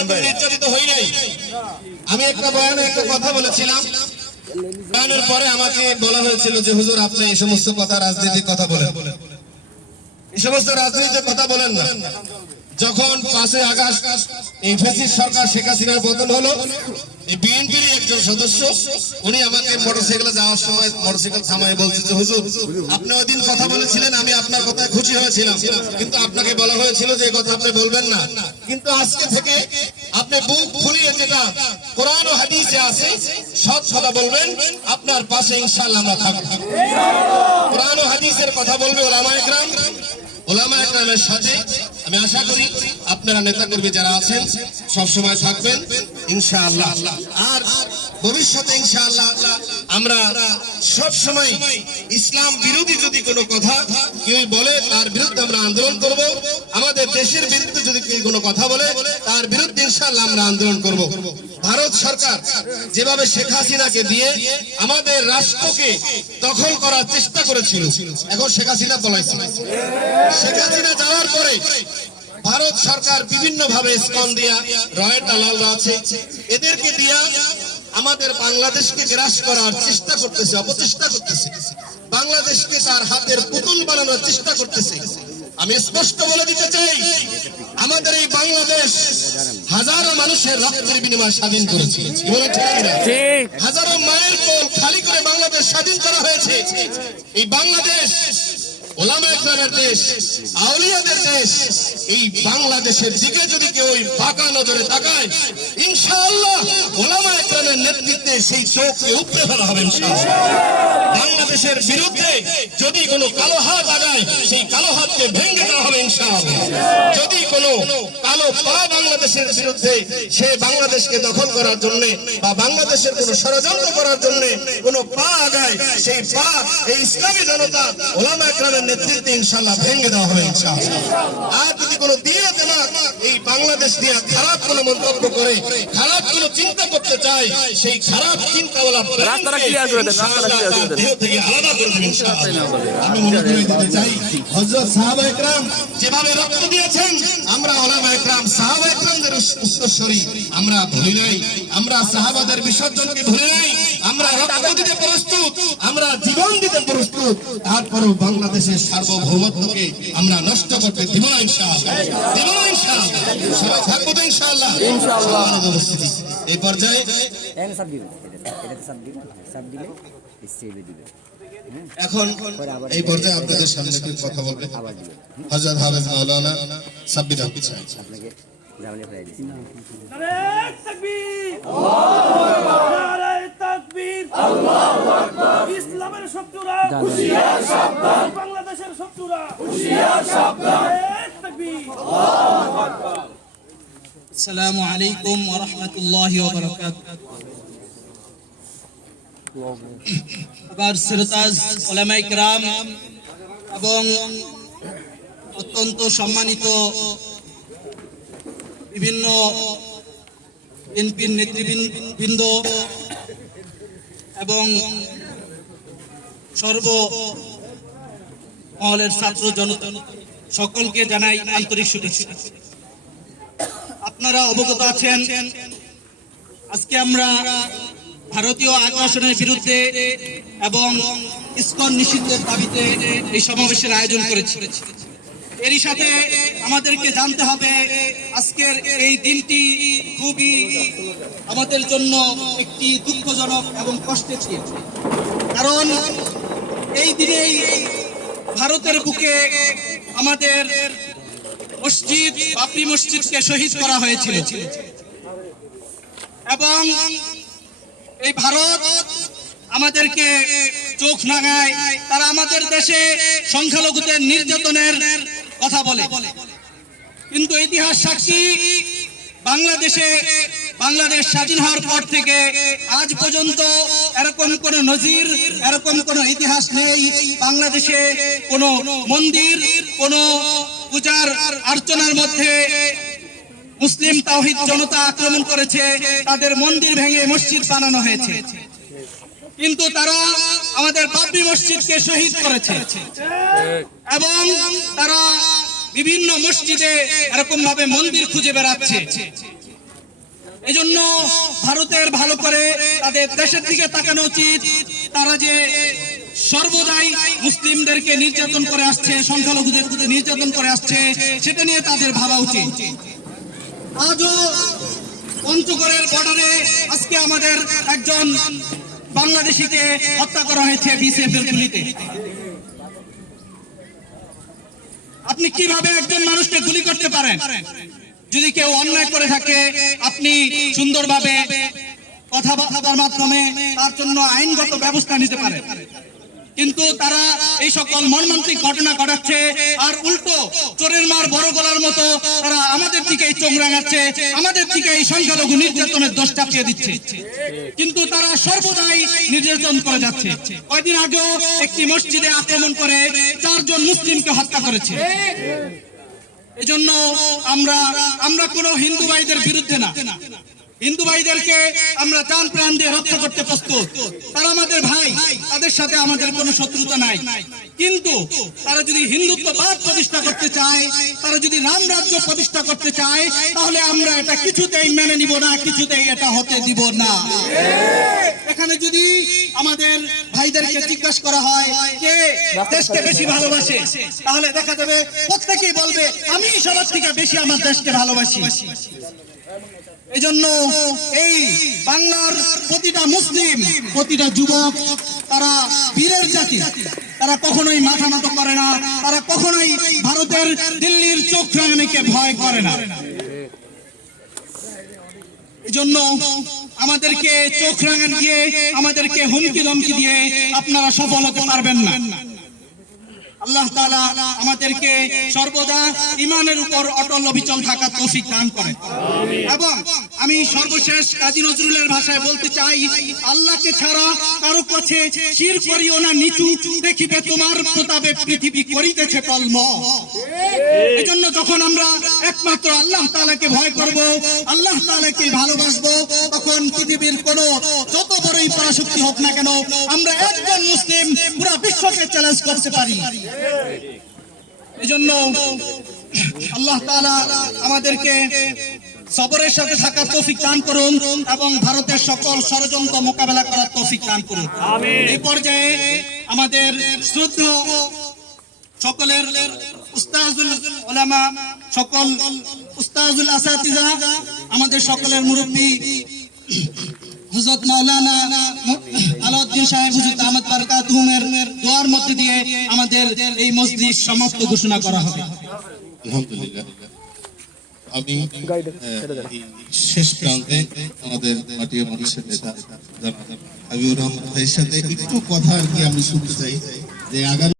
এরকম নির্যাতিত হই নাই। আমি একটা বয়ানে একটা কথা বলেছিলাম, বয়ানের পরে আমাকে বলা হয়েছিল যে হুজুর আপনি এই সমস্ত কথা রাজনীতির কথা বলেন, এই সমস্ত রাজনীতির কথা বলেন না। যখন 5 আগস্ট এই ফ্যাসিস্ট সরকার শেখ হাসিনার পতন হলো, এই বিএনপির একজন সদস্য উনি আমাকে মোটরসাইকেলে যাওয়ার সময় মোটরসাইকেল থামায় বলছে যে হুজুর আপনি ওই দিন কথা বলেছিলেন, আমি আপনার কথায় খুশি হয়েছিলাম, কিন্তু আপনাকে বলা হয়েছিল যে এই কথা আপনি বলবেন না। কিন্তু আজকে থেকে আপনি বুক ফুলিয়ে যেটা কোরআন ও হাদিসে আছে সৎ কথা বলবেন, আপনার পাশে ইনশাআল্লাহ আমরা থাকব। কোরআন ও হাদিসের কথা বলবে ওলামায়ে কেরাম, ওলামায়ে কেরামের সাথে আমি আশা করি আপনারা নেতাকর্মী যারা আছেন সব সময় থাকবেন ইনশাআল্লাহ। আর ভবিষ্যতে ইনশাআল্লাহ আমরা সব সময় ইসলাম বিরোধী যদি কোনো কথা কেউ বলে তার বিরুদ্ধে আমরা আন্দোলন করব। আমাদের দেশের বিরুদ্ধে যদি কেউ কোনো কথা বলে তার বিরুদ্ধে ইনশাআল্লাহ আমরা আন্দোলন করব। ভারত সরকার যেভাবে শেখ হাসিনাকে দিয়ে আমাদের রাষ্ট্রকে দখল করার চেষ্টা করেছিল, এখন শেখ হাসিনা পলাইছে। শেখ হাসিনা যাওয়ার পরে ভারত সরকার বিভিন্ন ভাবে স্কন দিয়া রয়ের দালাল আছে, এদেরকে দিয়া আমাদের বাংলাদেশকে গ্রাস করার চেষ্টা করতেছে, অপচেষ্টা করতেছে, বাংলাদেশকে তার হাতের পুতুল বানানোর চেষ্টা করতেছে। আমি স্পষ্ট বলে দিতে চাই, আমাদের এই বাংলাদেশ হাজারো মানুষের রক্তের বিনিময়ে স্বাধীন করেছে, হাজারো মায়ের কোল খালি করে বাংলাদেশ স্বাধীন করা হয়েছে। এই বাংলাদেশ ওলামায়ে কেরামের দেশ, আউলিয়াদের দেশ। এই বাংলাদেশের দিকে যদি কেউ বাঁকা নজরে তাকায়, ইনশাআল্লাহ ওলামায়ে কেরামের নেতৃত্বে সেই চোখকে উপড়ে ফেলা হবে ইনশাআল্লাহ। বাংলাদেশের বিরুদ্ধে যদি কোনো কালো হাত আগায়, সেই কালো হাতকে ভেঙে দেওয়া হবে ইনশাআল্লাহ। যদি কোনো কালো পা বাংলাদেশের বিরুদ্ধে সে বাংলাদেশকে দখল করার জন্য বা বাংলাদেশের কোনো ষড়যন্ত্র করার জন্য কোনো পা আগায়, সেই পা এই ইসলামী জনতা ওলামায়ে কেরামের নেতৃত্বে ইনশাআল্লাহ ভেঙে দেওয়া হবে ইনশাআল্লাহ। আর যদি কোনো দিনে দেমাগ এই বাংলাদেশ নিয়ে খারাপ কোনো মন্তব্য করে, খারাপ কোনো চিন্তা করতে চায়, সেই খারাপ চিন্তাওয়ালা রাস্তাটা ক্লিয়ার করে দেন, রাস্তাটা ক্লিয়ার করে দেন, দেহ থেকে আলাদা করে দেন ইনশাআল্লাহ। আমি মনে করে দিতে চাই হযরত সাহাবায়ে কেরাম যেভাবে রক্ত দিয়েছেন, আমরা ওলামায়ে কেরাম সাহাবায়ে কেরামদের উত্তরসূরি, আমরা ভুলি নাই, আমরা সাহাবাদের বিসর্জনকে ভুলি নাই, আমরা রক্ত দিতে প্রস্তুত, আমরা জীবন দিতে প্রস্তুত। তারপরেও বাংলাদেশের সার্বভৌমত্বকে আমরা নষ্ট করতে দিব না ইনশাআল্লাহ, দিব না ইনশাআল্লাহ। সবাই থাকবো তো ইনশাআল্লাহ, ইনশাআল্লাহ। এই পর্যায়ে এখন এই পর্যায়ে আপনাদের সামনে কথা বলবে হযরত হাফেজ মাওলানা সাব্বির আহমেদ সাহেব। আপনাকে জামিলে ফেরাই দিছি। নারে তাকবীর, আল্লাহু আকবার, নারে তাকবীর, আল্লাহু আকবার। ইসলামের শত্রুরা হুঁশিয়ার সাবধান, বাংলাদেশের শত্রুরা হুঁশিয়ার সাবধান। নারে তাকবীর, আল্লাহু আকবার। আসসালামু আলাইকুম ওয়া রাহমাতুল্লাহি ওয়া বারাকাতুহু। আবার শ্রোতাজ ওলামায়ে কেরাম এবং অত্যন্ত সম্মানিত বিভিন্ন এনপির নেতৃবৃন্দ এবং সর্ব মহলের ছাত্র জনতা সকলকে জানাই আন্তরিক শুভেচ্ছা। আপনারা অবগত আছেন, আজকে আমরা ভারতীয় আগ্রাসনের বিরুদ্ধে এবং ইসকন নিষিদ্ধের দাবিতে এই সমাবেশের আয়োজন করেছি। এরই সাথে আমাদেরকে জানতে হবে আজকের এই দিনটি খুবই আমাদের জন্য একটি দুঃখজনক এবং কষ্টের ছিল, কারণ এই দিনেই ভারতের বুকে আমাদের মসজিদ বাবরি মসজিদকে শহীদ করা হয়েছিল এবং এই ভারত আমাদেরকে চোখ লাগায়, তারা আমাদের দেশে সংখ্যালঘুদের নির্যাতনের কথা বলে, কিন্তু ইতিহাস সাক্ষী বাংলাদেশ স্বাধীন হওয়ার পর থেকে আজ পর্যন্ত এরকম কোন নজির, এরকম কোন ইতিহাস নেই বাংলাদেশে কোন মন্দির, কোন পূজার অর্চনার মধ্যে মুসলিম তাওহীদ জনতা আক্রমণ করেছে, তাদের মন্দির ভেঙে মসজিদ বানানো হয়েছে, কিন্তু তারা আমাদের বাবরি মসজিদকে শহীদ করেছে এবং তারা বিভিন্ন মসজিদে এরকম ভাবে মন্দির খুঁজে বেড়াচ্ছে। এজন্য ভারতের ভালো করে তাদের দেশের দিকে তাকানো উচিত। তারা যে সর্বদাই মুসলিমদেরকে নির্যাতন করে আসছে, সংখ্যালঘুদের নির্যাতন করে আসছে, সেটা নিয়ে তাদের ভাবা উচিত। আজও পঞ্চগড়ের বর্ডারে আজকে আমাদের একজন বাংলাদেশিকে হত্যা করা হয়েছে বিএসএফ এর গুলিতে। আপনি কিভাবে একজন মানুষকে গুলি করতে পারেন? যদি কেউ অন্যায় করে থাকে আপনি সুন্দরভাবে কথাবার্তার মাধ্যমে তার জন্য আইনগত ব্যবস্থা নিতে পারেন, কিন্তু তারা এই সকল মর্মান্তিক ঘটনা ঘটাচ্ছে আর উল্টো চোরের মার বড় গলার মতো তারা আমাদের দিকে চোখ রাঙাচ্ছে, আমাদের দিকে এই সংখ্যালঘু নির্যাতনের দোষ চাপিয়ে দিচ্ছে, কিন্তু তারা সর্বদাই নির্যাতন করে যাচ্ছে। কয়েকদিন আগেও একটি মসজিদে আক্রমণ করে 4 জন মুসলিমকে হত্যা করেছে। এজন্য আমরা কোনো হিন্দু ভাইদের বিরুদ্ধে না, হিন্দু ভাইদেরকে আমরা জান প্রাণ দিয়ে রক্ষা করতে প্রস্তুত। তারা আমাদের ভাই, তাদের সাথে আমাদের কোনো শত্রুতা নাই, কিন্তু তারা যদি হিন্দুত্ববাদ প্রতিষ্ঠা করতে চায়, তারা যদি রাম রাজ্য প্রতিষ্ঠা করতে চায়, তাহলে আমরা এটা কিছুতেই মেনে নিব না, কিছুতেই এটা হতে দিব না। এখানে যদি আমাদের ভাইদেরকে জিজ্ঞাসা করা হয় কে দেশকে বেশি ভালোবাসে, তাহলে দেখা যাবে প্রত্যেকেই বলবে আমি সবার থেকে বেশি আমার দেশকে ভালোবাসি। এজন্য এই বাংলার প্রতিটা মুসলিম, প্রতিটা যুবক তারা বীরের জাতি, তারা কখনোই মাথা নত করে না, তারা কখনোই ভারতের দিল্লির চোখ রাঙানিকে ভয় করে না। এজন্য আমাদেরকে চোখ রাঙানি দিয়ে, আমাদেরকে হুমকি ধমকি দিয়ে আপনারা সফল হতে পারবেন না। আল্লাহ তাআলা আমাদেরকে সর্বদা ঈমানের উপর অটল অবিচল থাকার তৌফিক দান করেন। এবং আমি সর্বশেষ কাজী নজরুলের ভাষায় বলতে চাই, আল্লাহকে ছাড়া কারো কাছে শির করিও না নিচু, দেখিবে তোমার প্রতাপে পৃথিবী করিতেছে টলমল। এজন্য যখন আমরা একমাত্র আল্লাহ তাআলাকে ভয় করব, আল্লাহ তাআলাকে ভালোবাসবো, তখন পৃথিবীর কোনো যত বড়ই পরাশক্তি হোক না কেন আমরা একজন মুসলিম পুরো বিশ্বকে চ্যালেঞ্জ করতে পারি। এজন্য আল্লাহ তাআলা আমাদেরকে সবরের সাথে থাকার তৌফিক দান করুন এবং ভারতের সকল ষড়যন্ত্র মোকাবেলা করার তৌফিক দান করুন। এই পর্যায়ে আমাদের শ্রদ্ধেয় সকলের উস্তাজুল উলামা, সকল উস্তাজুল আসাতিজা, আমাদের সকলের মুরব্বী হযরত মাওলানা আলাউদ্দিন সাহেব হুজুর আহমদ বারকাতুহুমের দোয়ার মধ্যে দিয়ে আমাদের এই মজলিস সমাপ্ত ঘোষণা করা হবে। আলহামদুলিল্লাহ। আমি শেষ প্রান্তে আমাদের মাটিয়া মানুষের নেতা হাবিবুর রহমান ভাইয়ের সাথে একটু কথা আর কি আমি শুনতে চাই যে আগামী